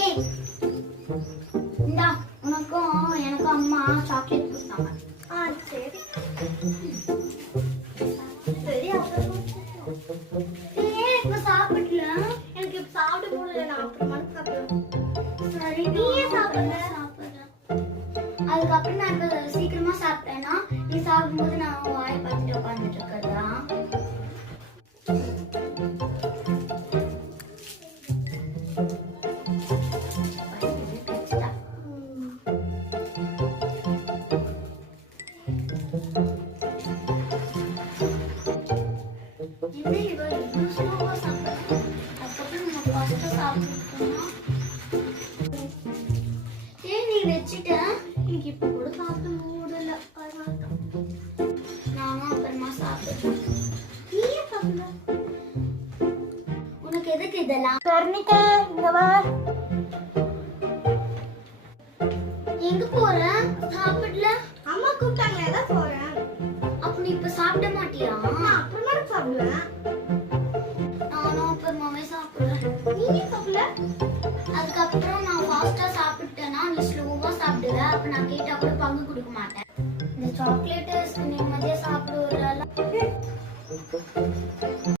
ஏய் இந்தா உனக்கும் எனக்கும் அம்மா சாக்லேட் கொடுத்தாங்க. சரி சரி அப்புறம் ஏன் இப்ப சாப்பிடல? எனக்கு இப்ப சாப்பிட போடல, நான் அப்புறமா சாப்பிடுவேன். சரி நீயே சாப்பிடுற. சாப்பிடுறேன். அதுக்கப்புறம் நான் இப்ப சீக்கிரமா சாப்பிட்டேன்னா நீ சாப்பிடும்போது நான் வாயை பார்த்துட்டு உட்காந்துட்டு இருக்கிறதா? என்ன இவ இவ்வளவு ஸ்லோவா சாப்பிடுறா? அதுக்கப்புறம் நம்ம ஃபாஸ்டா சாப்பிட்டுருக்கோம்னா ஏன் நீ வச்சுட்ட? எனக்கு இப்ப கூட சாப்பிட முடியல, அதனால தான். நானும் அப்புறமா சாப்பிடுறேன். நீயே சாப்பிடல. உனக்கு எதுக்கு இதெல்லாம்? கர்ணிகா இங்க வா. எங்க போற? சாப்பிடல? அம்மா கூப்பிட்டாங்களே, அதான் போறேன். அப்ப நீ இப்ப சாப்பிட மாட்டியா? நான் அப்புறமா சாப்பிடுவேன். நானும் அப்புறமாவே சாப்பிடுறேன். நீயே சாப்பிடல. அதுக்கப்புறம் நான் ஃபாஸ்டா சாப்பிட்டேன்னா நீ ஸ்லோவா சாப்பிடுவ. அப்ப நான் கேட்டா கூட பங்கு கொடுக்க மாட்டேன். இந்த சாக்லேட்